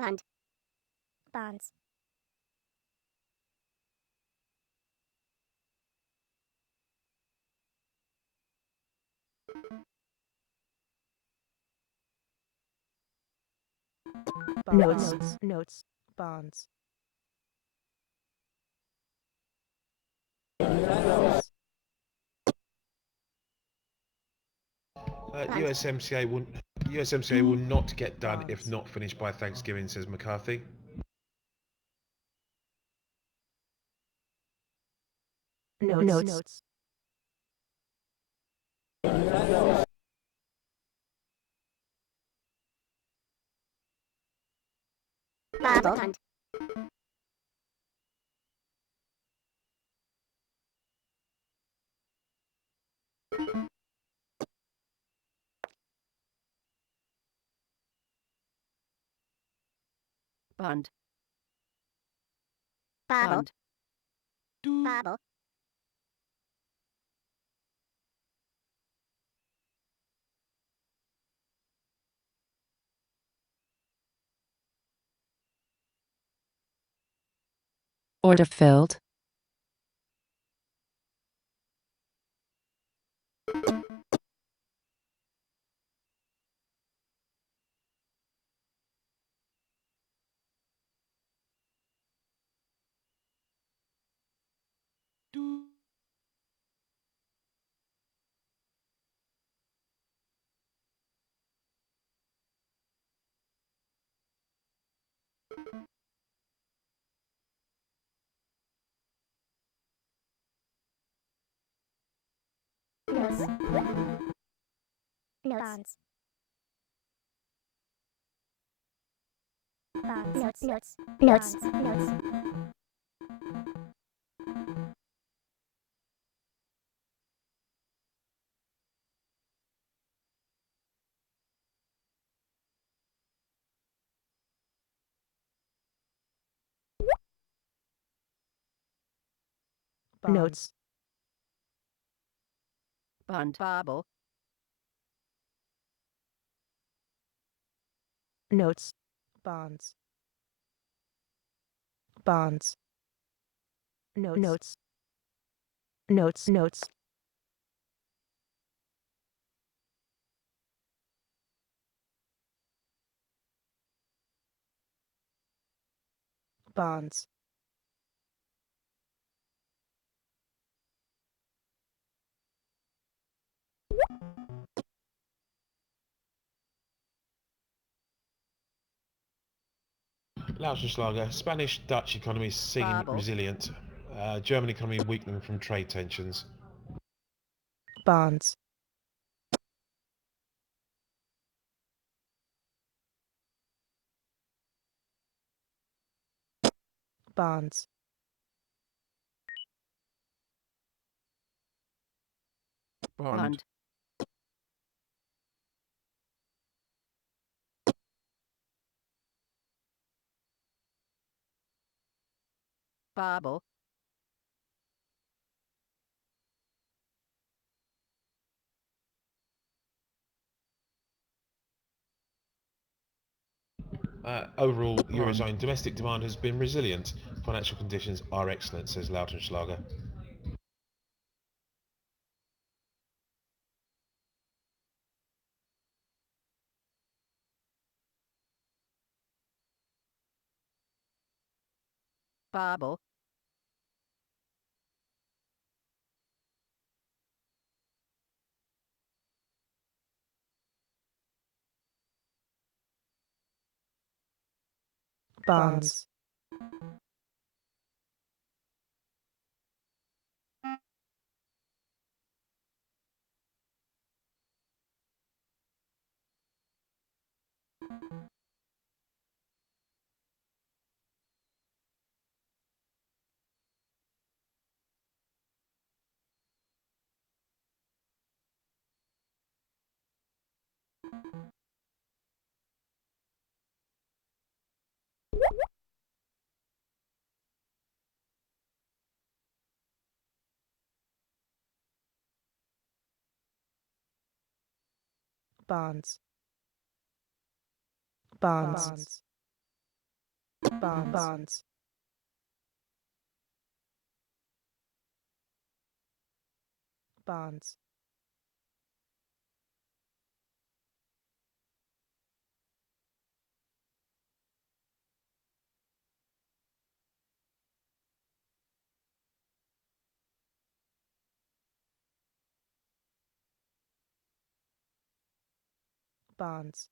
Bund. Bonds. Notes, bonds. USMCA will not get done if not finished by Thanksgiving, says McCarthy. Notes. Bubble. Bund. Bubble. Bund. Bubble. Order filled. Notes. Bonds. Bonds. Notes. Notes. Bund. Bobble. Notes. Bonds. Bonds. Notes. Notes. Bonds. Lautenschlager, Spanish-Dutch economies seem resilient. German economy weakening from trade tensions. Bonds. Bonds. Bond. Bobble. Overall, Eurozone domestic demand has been resilient. Financial conditions are excellent, says Lautenschlager. Bobble. Bonds. Bonds. Bonds. bonds, bonds, bonds, bonds,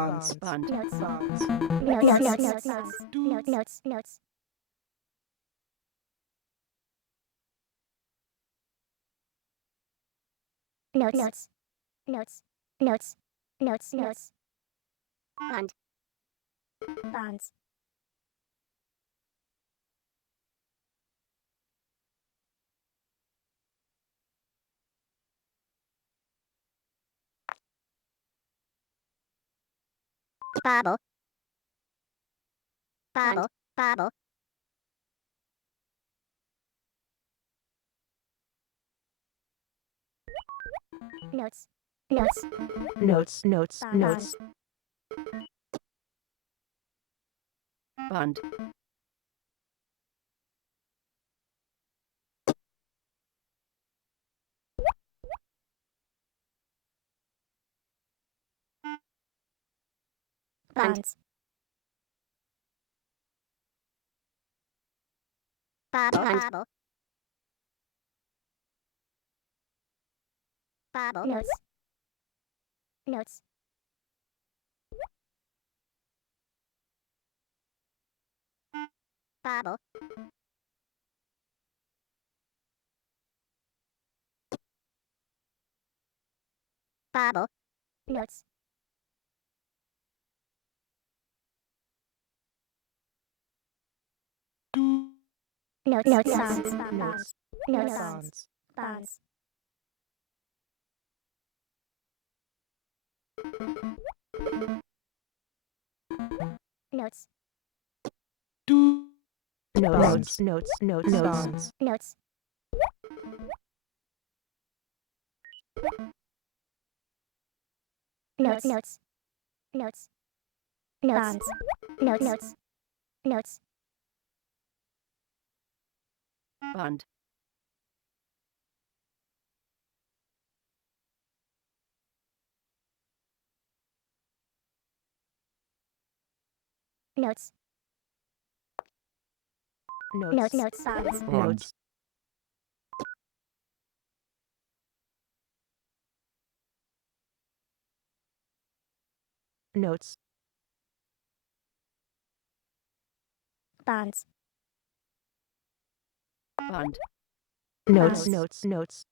Notes. bond, Notes. bonds, Notes. Notes. Notes. Notes. Notes. Notes. Notes. Notes. Notes. Bond. Bonds. Bobble. Bobble. Bobble. Notes. Notes. notes, notes, Bonds. notes, Bond. bond, Bonds. Bobble. Bobble. Bobble. Notes. Notes. Bobble. Bobble. Notes. Notes. Notes. Bonds. Bonds. Notes. bonds, Bonds. Notes. notes, notes, notes, bonds, Notes. Notes. Notes. Notes. Notes. Notes. Notes. Notes. bond, Notes. notes, Notes. Notes. Bonds. notes, notes, Bonds. bond, notes, Bonds. notes, notes,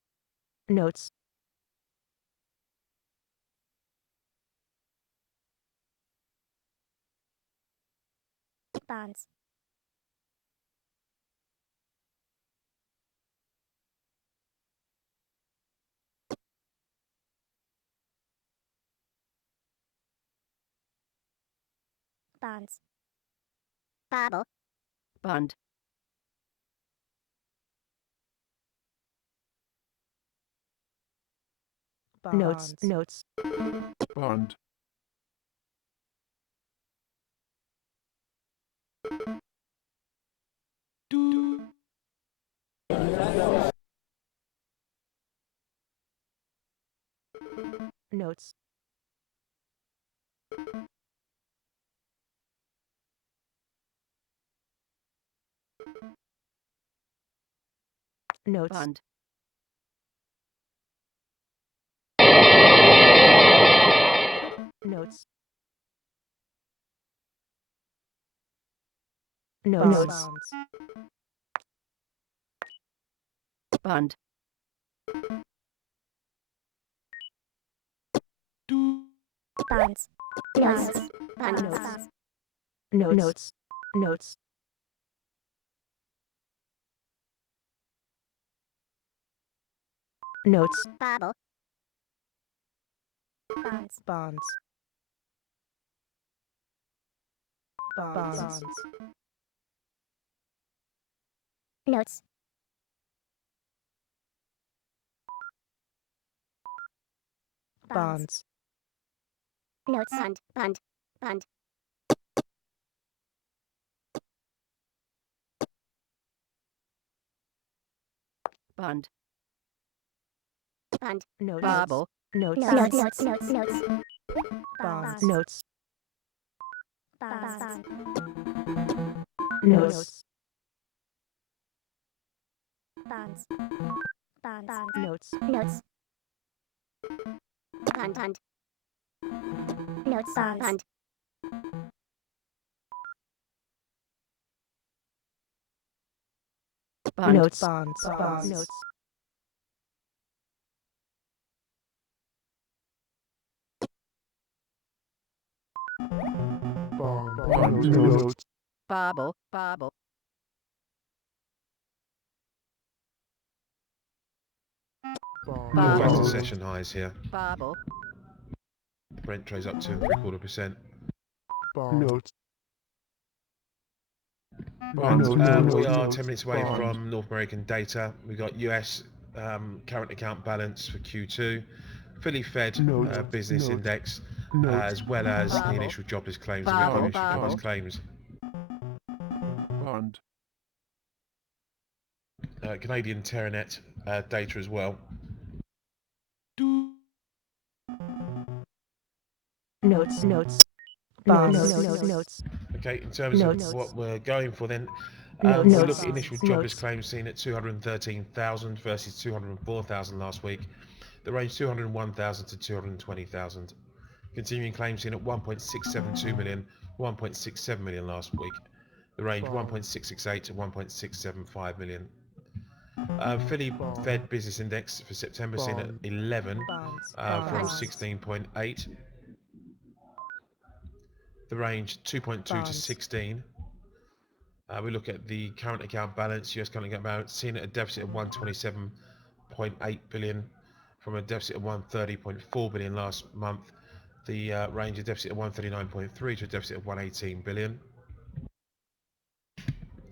notes, Bonds. Bonds. Bobble. bond, notes, notes, Bond. notes, notes, bond, notes, notes, bond, Bonds. Notes. Bonds. Notes. Bonds. notes, notes, notes, Bobble. Bonds. bonds, bonds, Notes. bonds, Notes. Bund. bond, Bund. notes, Notes. bobble, notes, Notes. bonds, Bonds. notes, Bonds. notes, Bonds. Bonds. notes, Notes. Bund. Notes. Bund. notes, bonds, notes, Notes. bobble, bobble, Real close to bobble, session highs here. bobble, Brent trades up 2.75%. Notes. We are 10 minutes away from North American data. We got US current account balance for Q2, Philly Fed business index, as well as the Bobble. initial jobless claims, Bobble, and initial bobble. jobless claims. Bond. Canadian Terranet data as well. notes, bonds, notes, Okay, in terms Notes. of what we're going for then, Notes. we look at initial Notes. jobless claims seen at 213,000 versus 204,000 last week. The range 201,000 to 220,000. Continuing claims seen at 1.672 million, 1.67 million last week. The range 1.668 to 1.675 million. Philly Fed Business Index for September seen at 11 bonds, from bonds, 16.8. The range 2.2 to Bonds. 16. We look at the current account balance, US current account balance, seen at a deficit of 127.8 billion from a deficit of 130.4 billion last month. The range of deficit of 139.3 to a deficit of 118 billion.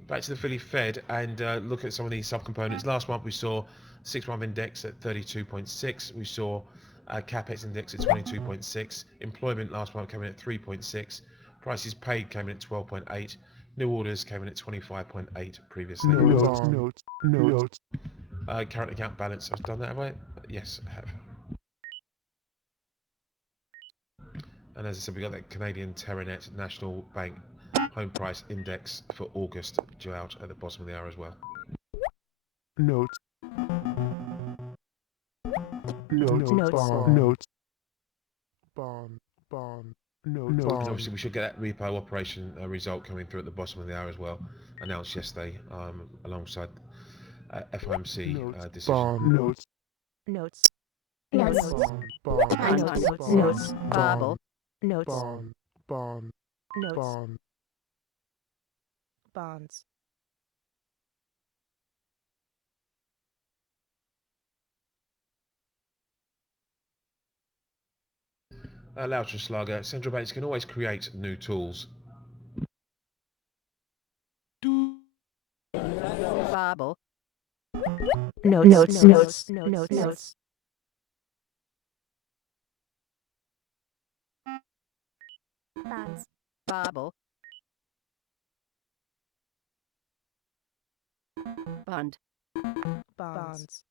Back to the Philly Fed and look at some of these subcomponents. Last month we saw 6-month index at 32.6. We saw capex index at 22.6. Employment last month came in at 3.6. Prices paid came in at 12.8. New orders came in at 25.8 previously. Notes. Current account balance. I've done that, have I? Yes, I have. And as I said, we got that Canadian Terranet National Bank Home Price Index for August due out at the bottom of the hour as well. Notes. Notes. Notes. Bond. And obviously we should get that repo operation result coming through at the bottom of the hour as well, announced yesterday alongside FOMC decision. Notes. notes, Notes. notes, bobble, notes, Bond. notes, bonds, Lautenschlager, central banks can always create new tools. bobble, notes, Bonds. bobble, bond, bonds,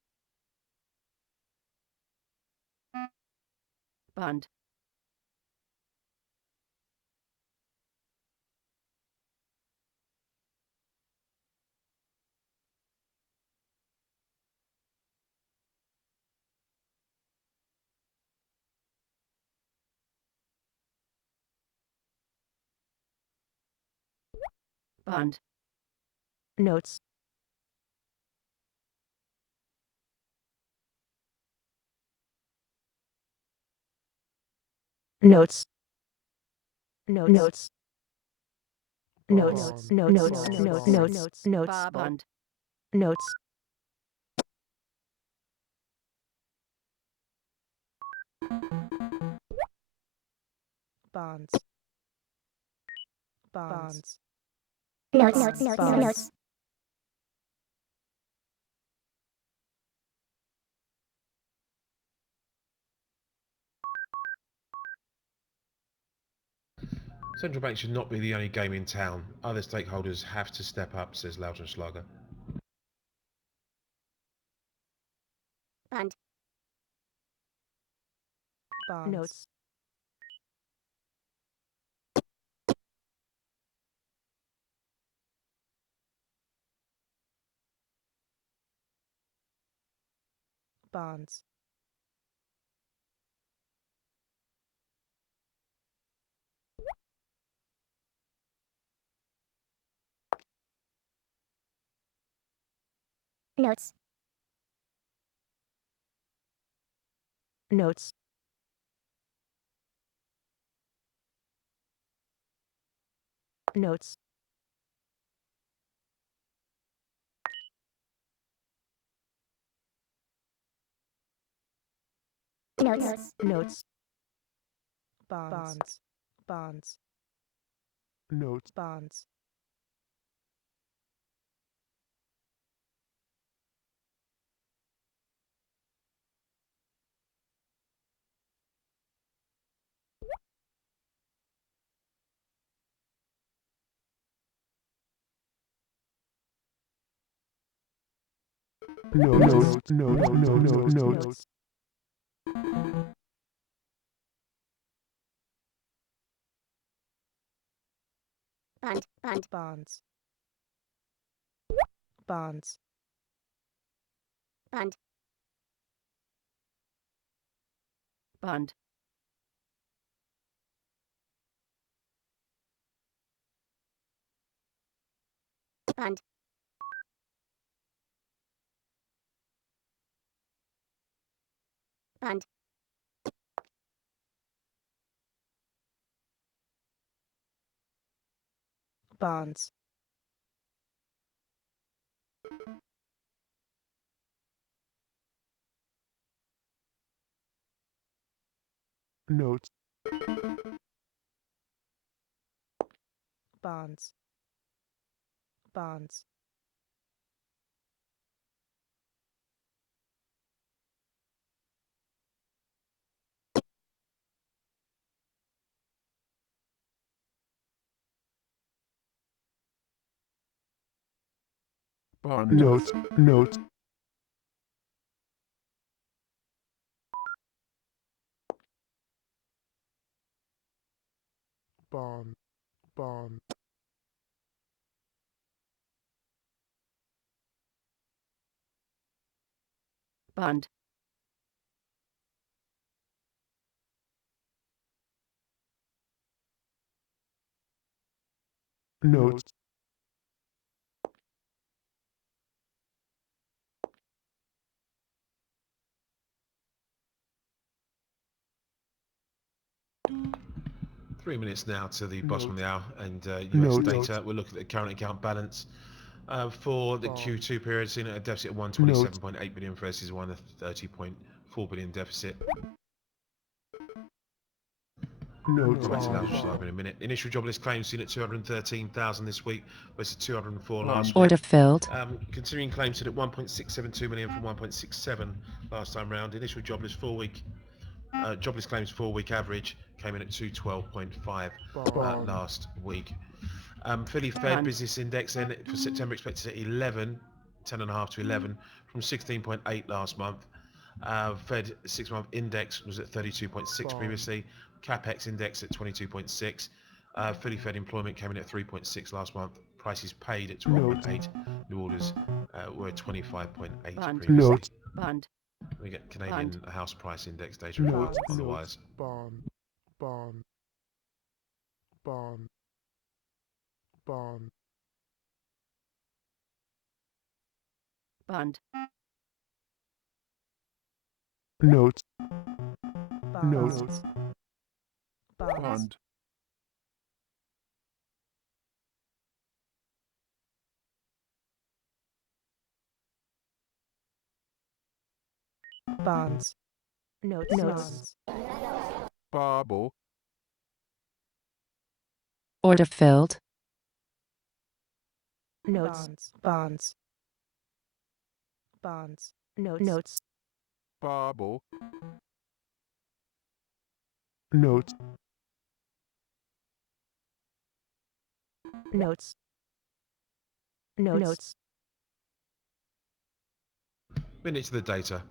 bond, bond, notes, notes, notes, bond, notes, bonds, bonds, notes, Central banks should not be the only game in town. Other stakeholders have to step up, says Lautenschlager. Bund, bonds, notes, bonds, notes, notes, notes, notes, bonds, bonds, notes, bonds, notes, notes, Bund, bonds, bonds, Bund, bond, Bund, Bund, bonds, notes, bonds, bonds, bond, notes, bond, bond, bond, notes, 3 minutes now to the bottom of the hour, and US Notes. data. We'll look at the current account balance for the Bond. Q2 period, seen at a deficit of 127.8 billion versus 130.4 billion deficit. notes, Go back to bond, Lautenschlager in a minute. Initial jobless claims seen at 213,000 this week versus 204 last week. Order filled. Continuing claims seen at 1.672 million from 1.67 last time round. Initial jobless jobless claims 4-week average came in at 212.5 bond, last week. Philly Fed Bond. Business Index then for September expected at 11, 10.5 to 11 from 16.8 last month. Fed 6-month index was at 32.6 Bond. previously. CapEx index at 22.6. Philly Fed employment came in at 3.6 last month. Prices paid at 12.8. New orders were 25.8 Bond. previously. Notes. bond, We get Canadian house price index data notes, on the wires. bond, bond, bond, bond, bond, notes, bonds, notes, bonds, bond, bonds, notes, Notes. bobble, Order filled. notes, bonds, bonds, notes, Bobble. Notes. notes, notes, Minutes of the data.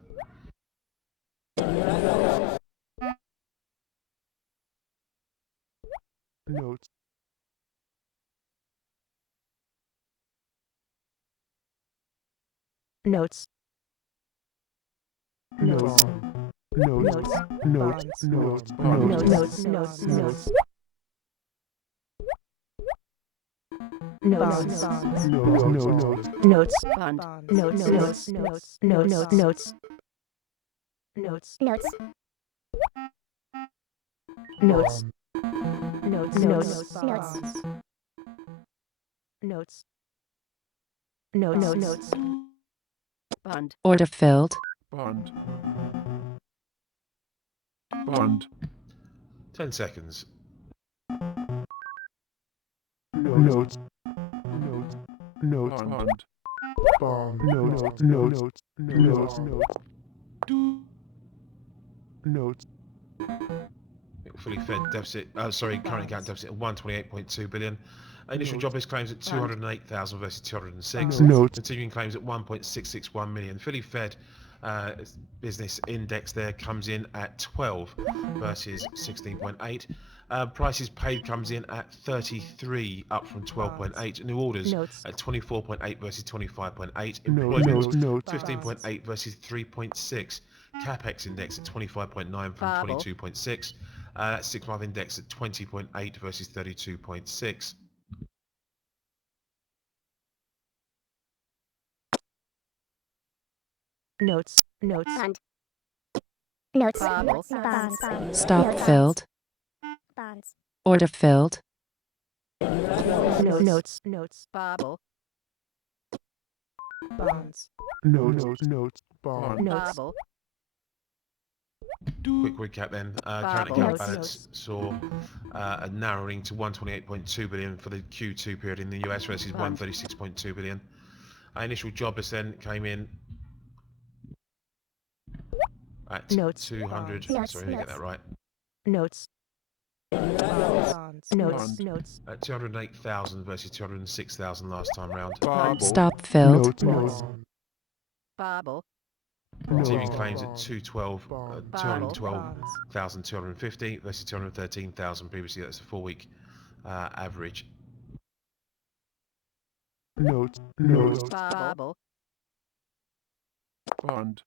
Notes. notes, Notes. Notes. Notes. Notes. notes, notes, notes, notes, bond, notes, notes, notes, notes, notes, notes, Notes. notes, notes, Notes. notes, notes, bond, Order filled. Bond. Bond. 10 seconds. Notes. Notes. Notes. Bond. Bond. Notes. Notes. Notes. Notes. Fully fed deficit, current account deficit of 128.2 billion. Initial Notes. jobless claims at 208,000 versus 206. Notes. Continuing claims at 1.661 million. Fully fed business index there comes in at 12 versus 16.8. Prices paid comes in at 33, up from 12.8. New orders notes, at 24.8 versus 25.8. Notes. Employment Notes. 15.8 versus 3.6. Capex index at 25.9 from Babble. 22.6. That's 6-month index at 20.8 versus 32.6. notes, notes, Bond. Notes. Bobble. Bonds. Stop Notes. filled. Bonds. Order filled. notes, bobble, bonds, Notes. Notes. Bond. notes, Quick recap then. Current Babble. account Notes. balance saw a narrowing to 128.2 billion for the Q2 period in the US versus Bond. 136.2 billion. Initial jobless then came in at Notes. 200. Notes. Sorry, let me get that right. notes, bonds, notes, Bond. notes, At 208,000 versus 206,000 last time round. Bobble. Stop filled. Notes. Notes. Bond. bobble, Continuing Bond. claims at 212, Bond. bobble, 212,250 versus 213,000 previously. That's a 4-week average. Notes. Notes. bobble, Bond.